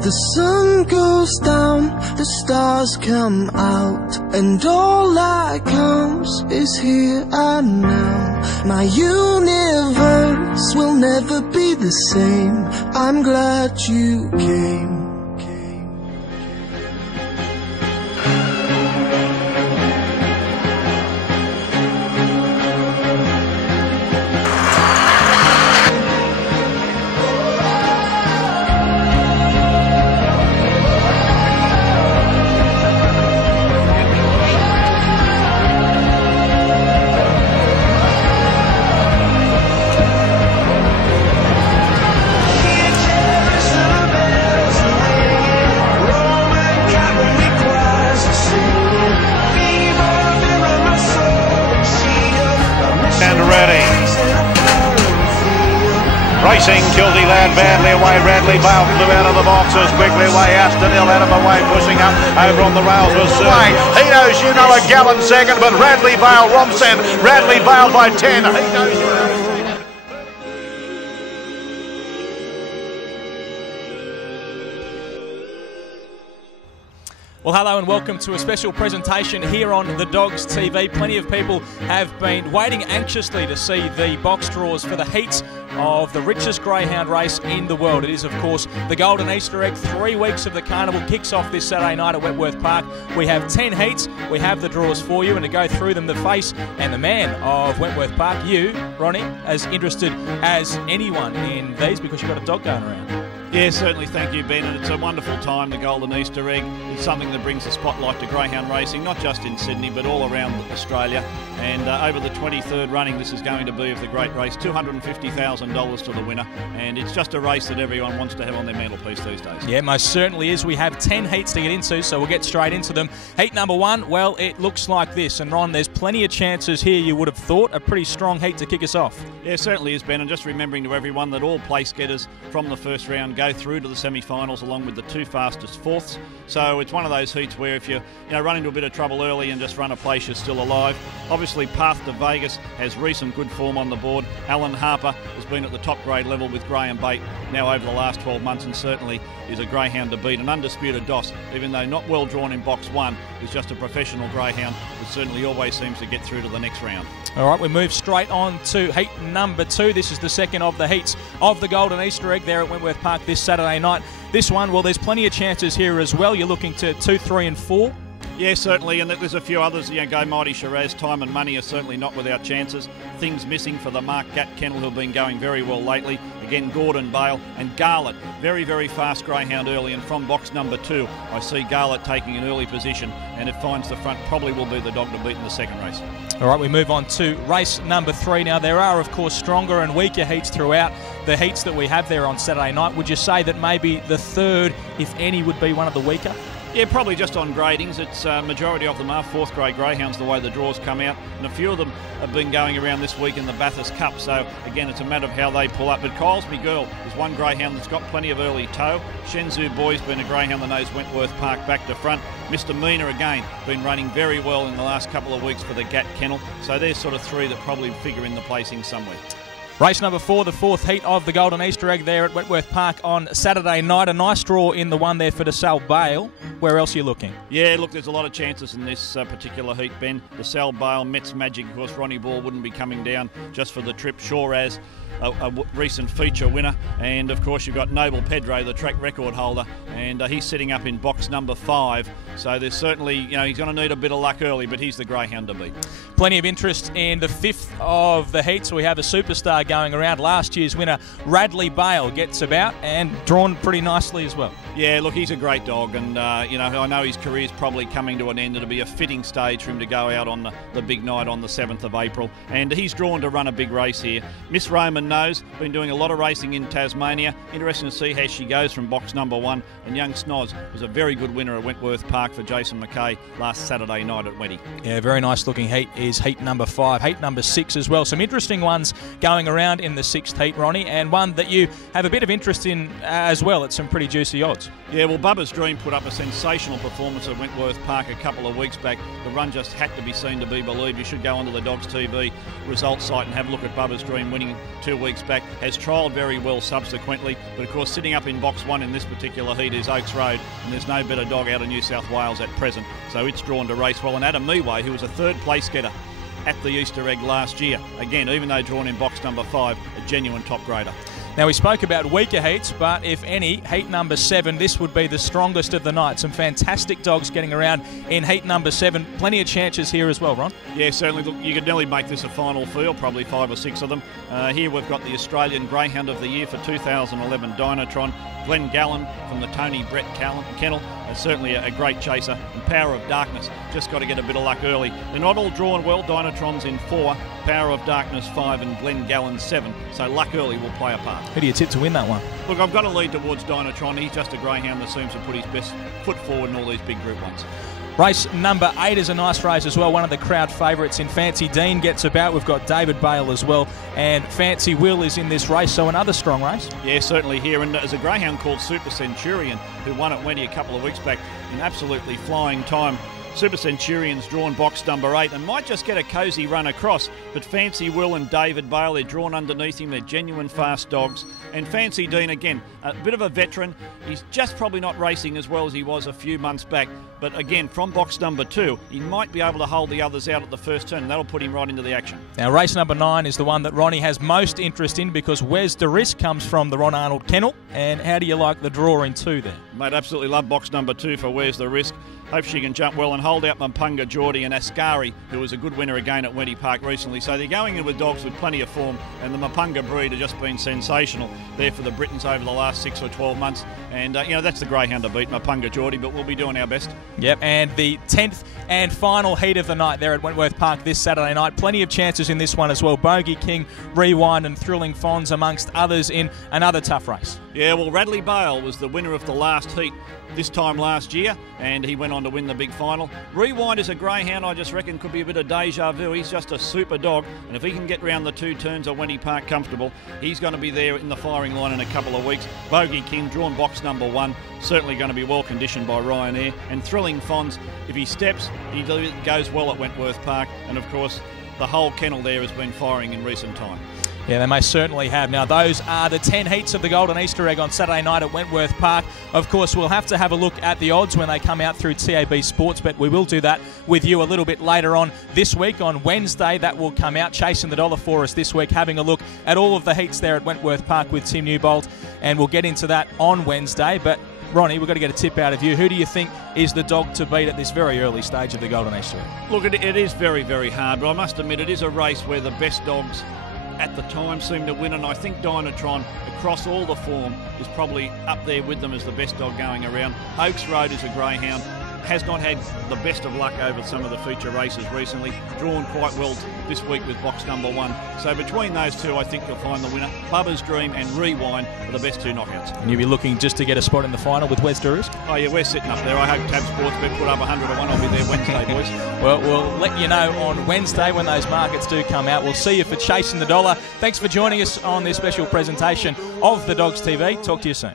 The sun goes down, the stars come out, and all that counts is here and now. My universe will never be the same. I'm glad you came. Racing, Kilty Lad badly away, Radley Bale flew out of the boxes, quickly away, Aston Hill out of the way, pushing up, over on the rails was away. He knows you know a gallon second, but Radley Bale romps in, Radley Bale by 10, he knows you know. Well, hello and welcome to a special presentation here on The Dogs TV. Plenty of people have been waiting anxiously to see the box draws for the heats of the richest greyhound race in the world. It is, of course, the Golden Easter Egg. 3 weeks of the carnival kicks off this Saturday night at Wentworth Park. We have 10 heats. We have the draws for you, and to go through them, the face and the man of Wentworth Park, you, Ronnie, as interested as anyone in these because you've got a dog going around. Yeah, certainly. Thank you, Ben. And it's a wonderful time, the Golden Easter Egg. It's something that brings the spotlight to greyhound racing, not just in Sydney, but all around Australia. And over the 23rd running, this is going to be of the great race, $250,000 to the winner. And it's just a race that everyone wants to have on their mantelpiece these days. Yeah, most certainly is. We have 10 heats to get into, so we'll get straight into them. Heat number 1, well, it looks like this. And Ron, there's plenty of chances here, you would have thought. A pretty strong heat to kick us off. Yeah, certainly is, Ben. And just remembering to everyone that all place getters from the first round go through to the semi-finals along with the 2 fastest fourths. So it's one of those heats where if you run into a bit of trouble early and just run a place, you're still alive. Obviously, Path to Vegas has recent good form on the board. Alan Harper has been at the top grade level with Graham Bate now over the last 12 months and certainly is a greyhound to beat. An undisputed Doss, even though not well drawn in box 1, is just a professional greyhound that certainly always seems to get through to the next round. All right, we move straight on to heat number 2. This is the second of the heats of the Golden Easter Egg there at Wentworth Park this Saturday night. This one, well, there's plenty of chances here as well. You're looking to 2, 3 and 4. Yeah, certainly, and there's a few others. Go Mighty Shiraz, Time and Money are certainly not without chances. Things missing for the Mark Gatt kennel, who have been going very well lately. Again, Gordon Bale and Garlett, very, very fast greyhound early, and from box number 2, I see Garlett taking an early position, and if finds the front, probably will be the dog to beat in the second race. All right, we move on to race number 3. Now, there are, of course, stronger and weaker heats throughout the heats that we have there on Saturday night. Would you say that maybe the third, if any, would be one of the weaker? Yeah, probably just on gradings. It's majority of them are 4th grade greyhounds the way the draws come out, and a few of them have been going around this week in the Bathurst Cup, so again it's a matter of how they pull up. But Kyle's Me Girl is one greyhound that's got plenty of early toe. Shenzhou Boy's been a greyhound that knows Wentworth Park back to front. Mr. Meena again been running very well in the last couple of weeks for the Gatt kennel, so there's sort of 3 that probably figure in the placing somewhere. Race number 4, the 4th heat of the Golden Easter Egg there at Wentworth Park on Saturday night. A nice draw in the one there for DeSalle Bale. Where else are you looking? Yeah, look, there's a lot of chances in this particular heat, Ben. DeSalle Bale, Mets Magic, of course, Ronnie Ball wouldn't be coming down just for the trip. Shoraz, a recent feature winner, and of course you've got Noble Pedro, the track record holder, and he's sitting up in box number 5. So there's certainly, he's going to need a bit of luck early, but he's the greyhound to beat. Plenty of interest in the 5th of the heats. We have a superstar going around. Last year's winner, Radley Bale, gets about and drawn pretty nicely as well. Yeah, look, he's a great dog, and I know his career's probably coming to an end. It'll be a fitting stage for him to go out on the big night on the 7th of April, and he's drawn to run a big race here. Miss Roman knows, been doing a lot of racing in Tasmania. Interesting to see how she goes from box number 1, and young Snoz was a very good winner at Wentworth Park for Jason McKay last Saturday night at Wenty. Yeah, very nice looking heat is heat number 5. Heat number 6 as well. Some interesting ones going around in the 6th heat, Ronnie, and one that you have a bit of interest in as well. It's some pretty juicy odds. Yeah, well, Bubba's Dream put up a sensational performance at Wentworth Park a couple of weeks back. The run just had to be seen to be believed. You should go onto the Dogs TV results site and have a look at Bubba's Dream winning 2 weeks back, has trialled very well subsequently, but of course sitting up in box 1 in this particular heat is Oaks Road, and there's no better dog out of New South Wales at present, so it's drawn to race well. And Adam Meway, who was a third place getter at the Easter egg last year, again, even though drawn in box number 5, a genuine top grader. Now, we spoke about weaker heats, but if any, heat number 7, this would be the strongest of the night. Some fantastic dogs getting around in heat number 7. Plenty of chances here as well, Ron. Yeah, certainly. Look, you could nearly make this a final field, probably 5 or 6 of them. Here we've got the Australian Greyhound of the Year for 2011, Dynatron. Glenn Gallen from the Tony Brett kennel, certainly a great chaser. And Power of Darkness, just got to get a bit of luck early. They're not all drawn well. Dynatron's in 4, Power of Darkness 5 and Glenn Gallen 7. So luck early will play a part. Who do you tip to win that one? Look, I've got to lead towards Dynatron. He's just a greyhound that seems to put his best foot forward in all these big Group 1s. Race number 8 is a nice race as well. One of the crowd favourites in Fancy Dean gets about. We've got David Bale as well. And Fancy Will is in this race, so another strong race. Yeah, certainly here. And there's a greyhound called Super Centurion who won at Wendy a couple of weeks back in absolutely flying time. Super Centurion's drawn box number 8 and might just get a cosy run across, but Fancy Will and David Bale, they're drawn underneath him. They're genuine fast dogs. And Fancy Dean, again, a bit of a veteran. He's just probably not racing as well as he was a few months back, but again, from box number 2, he might be able to hold the others out at the first turn, and that'll put him right into the action. Now, race number 9 is the one that Ronnie has most interest in because Wes de Risk comes from the Ron Arnold kennel. And how do you like the draw in 2 there? Mate, absolutely love box number 2 for Wes de Risk. Hope she can jump well and hold out Mpunga Geordie and Ascari, who was a good winner again at Wendy Park recently. So they're going in with dogs with plenty of form, and the Mpunga breed have just been sensational there for the Britons over the last 6 or 12 months. And, that's the greyhound to beat, Mpunga Geordie, but we'll be doing our best. Yep, and the 10th and final heat of the night there at Wentworth Park this Saturday night. Plenty of chances in this one as well. Bogey King, Rewind and Thrilling Fonz amongst others in another tough race. Yeah, well, Radley Bale was the winner of the last heat this time last year, and he went on to win the big final. Rewind is a greyhound I just reckon could be a bit of deja vu. He's just a super dog, and if he can get round the 2 turns of Wendy Park comfortable, he's going to be there in the firing line in a couple of weeks. Bogey King, drawn box number 1, certainly going to be well conditioned by Ryanair. And Thrilling Fonz, if he steps, he goes well at Wentworth Park, and of course the whole kennel there has been firing in recent time. Yeah, they most certainly have. Now, those are the 10 heats of the Golden Easter Egg on Saturday night at Wentworth Park. Of course, we'll have to have a look at the odds when they come out through TAB Sports, but we will do that with you a little bit later on this week. On Wednesday, that will come out, chasing the dollar for us this week, having a look at all of the heats there at Wentworth Park with Tim Newbold, and we'll get into that on Wednesday. But Ronnie, we've got to get a tip out of you. Who do you think is the dog to beat at this very early stage of the Golden Easter Egg? Look, it is very, very hard, but I must admit it is a race where the best dogs at the time seem to win, and I think Dynatron, across all the form, is probably up there with them as the best dog going around. Oaks Road is a greyhound, has not had the best of luck over some of the feature races recently, drawn quite well this week with box number 1. So between those 2, I think you'll find the winner. Bubba's Dream and Rewind are the best 2 knockouts. And you'll be looking just to get a spot in the final with Wes de Risk? Oh yeah, we're sitting up there. I hope Tab Sports Bet put up 100 to 1. I'll be there Wednesday, boys. Well, we'll let you know on Wednesday when those markets do come out. We'll see you for Chasing the Dollar. Thanks for joining us on this special presentation of the Dogs TV. Talk to you soon.